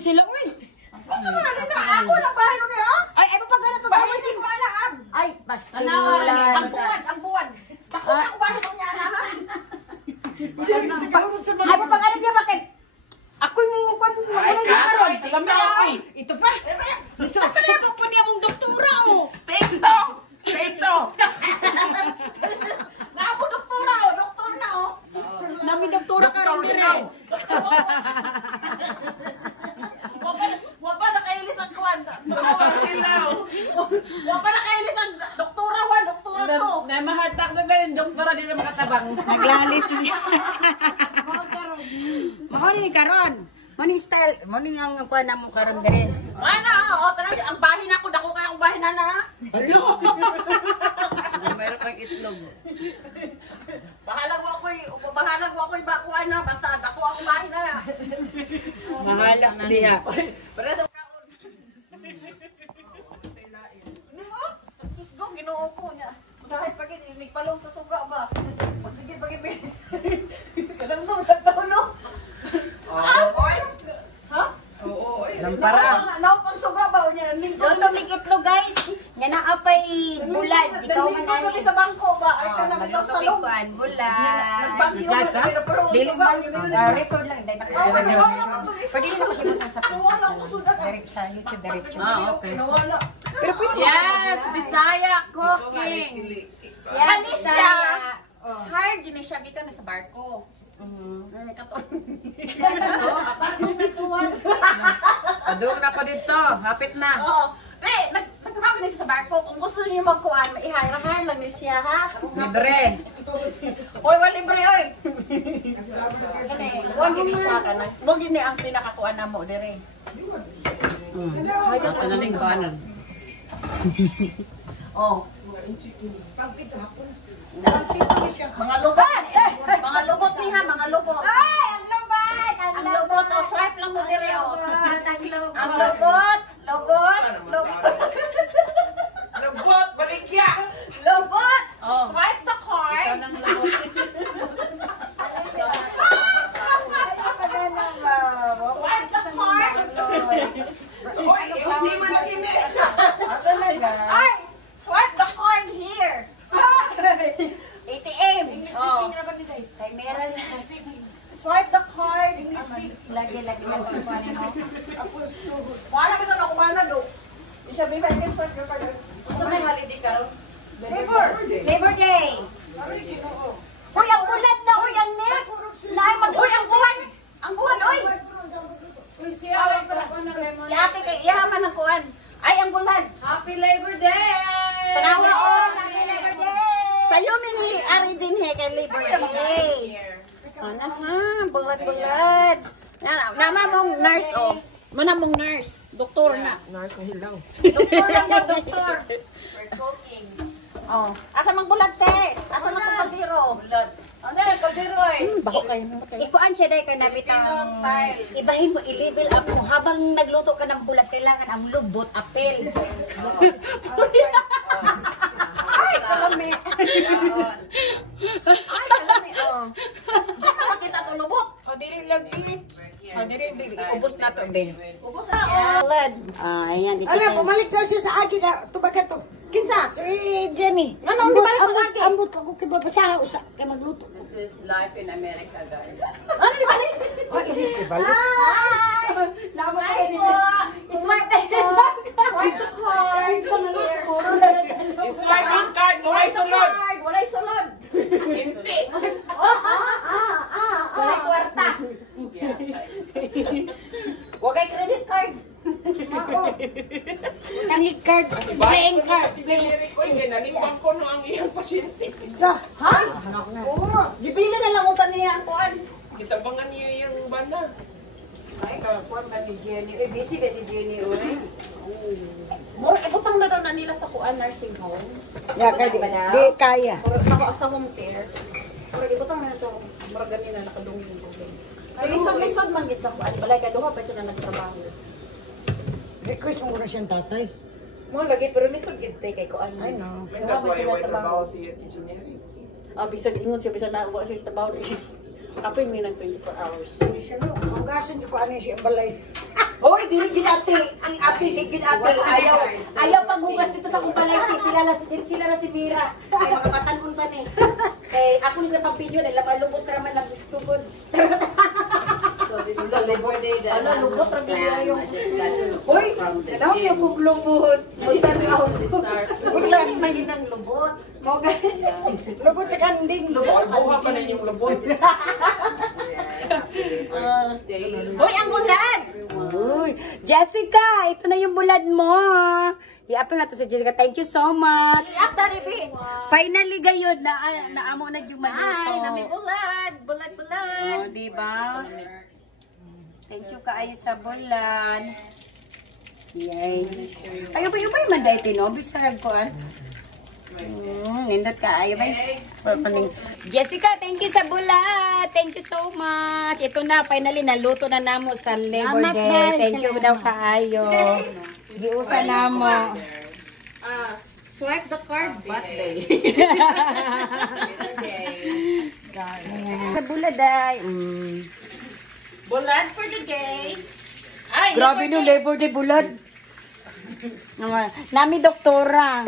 sila, uy. Ano naman na ako ng bahay nun niya? Ay, ano pa gana pag Bahay hindi ko alam. Ay, basta Ang buwan. Bako na ako bahay nun niya na. Ay, pa pag ano niya, bakit? Ako'y mumukuan mo. Ay, karoy. Ay, ito pa. Ito pa niya mong doktora, oh. Tekto! Na ako doktora, oh. Doktor na, oh. Nami doktora ka rin din. Wapa na kailis ang kuwan. Wapa na kailis ang doktora 1, doktora 2. Na mahartak na galing doktora di na makatabang. Naglalis niya. Mahal ni karon. Mani style, mani ang kuan na mo karon dire. Ano, ang bahin ako, dako kaya ang bahin na. Hello. Mayroon pang itlog. Bahalag mo ako'y bakuan na, basta dako ang bahin na. Mahala diha. Pero sa kaon. Susgo, ginoo ko niya. Kahit pag nagpalong sa suga ba? Sige, pag-ibig. Ganun mo, nagtaulo. Ha? Oo. Lampara. Naupang suga ba? Loto mig itlog guys. Yan ang apay bulad. Ikaw man Nandito ko sa bangko ba? Ay, ka namin daw sa loob. kuan bulad. Nagbangyo ka, pero Dili suga. record lang dai Pwede na ko siya sa Nawala ko suda. direct sa YouTube diretso. Okay. Nawala. Pero pwede Yes, Bisaya cooking. Kani siya. Hard, gini siya. Gikan na sa barko. Adong na ko dito. Hapit na. Oo. Nagtrabaho na siya sa barko. Kung gusto niyo magkuhan, maiharahan lang niya siya, ha? Libre. Oy, wala libre, oy. Huwag gini siya ka na. Huwag gini ang pinakakuha na mo, dire. Ito na ning kanan. Oh. Mga lubot. Mga lubot niya, mga lubot. Ay, ang lubot! Ang lubot, o swipe lang mo dire, o. Ang lubot! Lubot. Lubot, baligya! Lubot. Oh. Swipe the card. Ito nang lubot. Swipe the card. Hoy, hindi man nag-ini! Ay, swipe the coin here. ATM. Oh. Kay meron na. Swipe the card. Lagi lang ko ano. Wala ka na kumana do. Di siya biba yung swipe your card. Gusto may holiday ka ron? Labor Day. Uy, ang bulad na, uy, ang next. Uy, ang buwan. Ang buwan, uy. Si ate kay iyaman ang kuwan. Ay, ang bulan. Happy Labor Day! Tanawa, oh. Happy Labor Day. Sa'yo, mini ari din he kay Labor Day. Ano ha? Bulad. Nama mong nurse, oh. Mana mong nurse. Doktor na. Nars na hilang. Doktor lang na, doktor. Oh. Asa mang bulag, te? Asa mang kapaldiro? Bulag. Ano yung kaldiro, eh? Bako kayo. Ikuan siya dahil ka nabitang ibahin mo, i-level up mo. Habang nagluto ka ng bulat, kailangan ang lubot, apel. Ay, kalami. Ay, kalami, oh. Di na makita ito lubot. O, dili lagi. O, dili, ubos na to, be. Ubus na, oh. Bulad. Ayan, Alam, bumalik daw siya sa akin na tubaga to. Kinsa? Si Jenny. Ano, di balik mag-agi? Ambot ako kay babasaha usa kay magluto. This is life in America, guys. Ano, di balik? Ay, hindi ko balik. Laman ka din. Swipe the Swipe the card. Sa here. Swipe ang card, walay sulod! Walay sulod. Hindi! Walay kwarta. Huwag kay credit card. Ang card, playing card. Uy, ginalimbang ko no ang iyang pasyente. Ha? Oo. Gibili na lang utan niya ang kuan. Kitabangan niya yung banda. Ay, kakuan ba si Jenny? Eh, busy ba si Jenny, oy? More ibutang na daw na nila sa kuan nursing home. Ya, kay di kaya. Pero nako sa home care. Pero ibutang na sa murag ganina nakadungin ko. Lisod-lisod man gid sa kuan. Balay ka duha pa sila nagtrabaho. Request mo na siyang tatay. Mo lagi pero lisod gid tay kay kuan. Ay, no. May nagway-way trabaho siya engineer. Bisag ingon siya bisag nawa siya trabaho. Kapoy mi nang 24 hours. Siya no, ang gason ko ano siya balay. Hoy, dili ginati. Ang ate, di ginati. Ayaw paghugas dito sa kumpalay. Sila na si Mira. Ay, makapatanon pa ni. Eh, ako ni sa pag-video, lapalubot raman lang gusto ko. So this is the Labor Day that lubot ra plan. yung. I just got to Hoy, from the daw yung kuglubot. Punta niyo ako. start. Buksan man din ang lubot. Lubot sa kanding. Buha pa na yung lubot. Hoy, ang bulad! Uy, Jessica, ito na yung bulad mo. I-up na to si Jessica. Thank you so much. I-up na rin. Finally gayon na naamo na yung maluto. Ay, nami bulad. Bulad. Oh, diba? Thank you kaayo sa bulad. Yay. Ay, pa yung manday tinobis sarag ko ah. Nindot kaayo ba? Jessica, thank you sa bulad. Thank you so much. Ito na, finally, naluto na namo sa Labor Salamat, Day. guys. Thank you daw kaayo. Giusa namo. Swipe the card, but day. Sa bulad ay. Bulad for the day. Grabe no, Labor Day bulad. Nami doktora.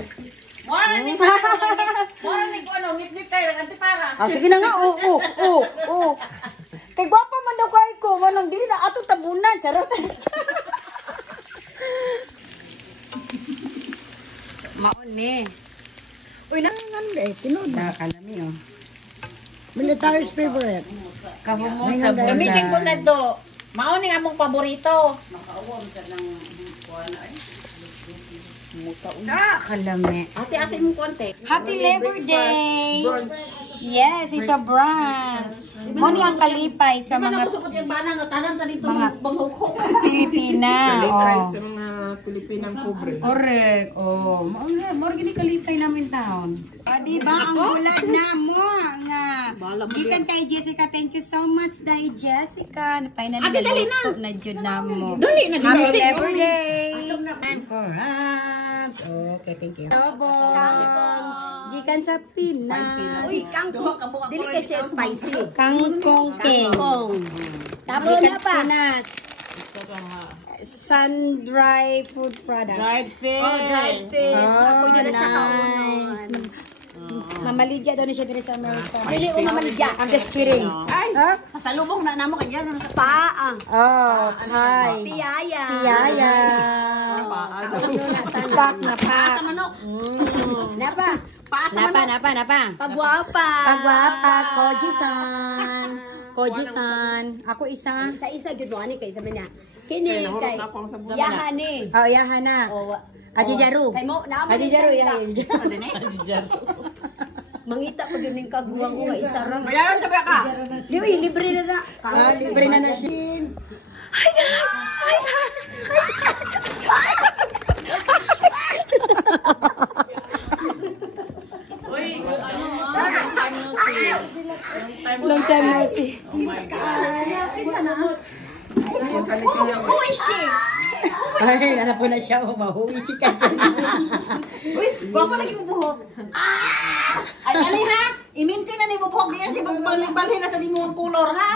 Morning ko, ano, ngit-ngit kayo, antipara. Ah, sige na nga, oo. Kay gwapa man daw kay ko, manang dili na ato tabunan, charot. Maon ni. Uy, nangan eh. Tinod. Kalami oh. Military's favorite. Kahumon sa bulad. Gamitin bulad do. Mauning among paborito. Kalami. Ate, asa imong konti. Happy Labor Day! Yes, it's a brunch. Moni ang kalipay sa mga Kusupot yung bana nga tanan tanito Mga- banghukok. Pilipina. Oh. Sa mga Pilipinang pobre. Correct. Oh, mo gini kalipay namin taon. Di ba ang bulad na mo nga. Gikan kay Jessica, thank you so much dai Jessica. Finally Ate, dali na. naluto na jud namo. Dali na, Happy dali. Labor Day. And crabs. Okay, thank you. Tobong. Gikan sa Pinas. Uy, kangkong. Dili kay siya spicy. Kangkong king. Tapos Gikan na sa pa. Pinas. Sun-dry food product. Dried fish. Oh, dried fish. Ako na siya kaunon. Mamaligya daw ni siya diri sa America. Dili o mamaligya. I'm just kidding. Ay, Huh? masalubong na namo kanya na sa paang. Oh, hi. Piyaya. Piyaya. Pak na Paasa pak. manok. Napa. Paasa Napa, manok. napa. Pagwapa. Pagwapa, Koji-san. Koji-san. Ako isa. Isa-isa gyud mo ani kay sabi niya. Kini kay yahan ni. Oh, yahan na. Aji Jaru. Kay mo na mo. Aji Jaru, yahan. Mangita ko din ning kaguwang ko nga isa ra. Bayaran ka ba ka? Di libre na na. Ah, libre na na siya. Long time no see. Uy, she. Ay, nanapo na siya. Oh, mahuwi si ka dyan. Uy, bako lagi mo buhok. Ay, ano ha? I-maintain na ni mo buhok diyan si balhin na sa limuang color ha.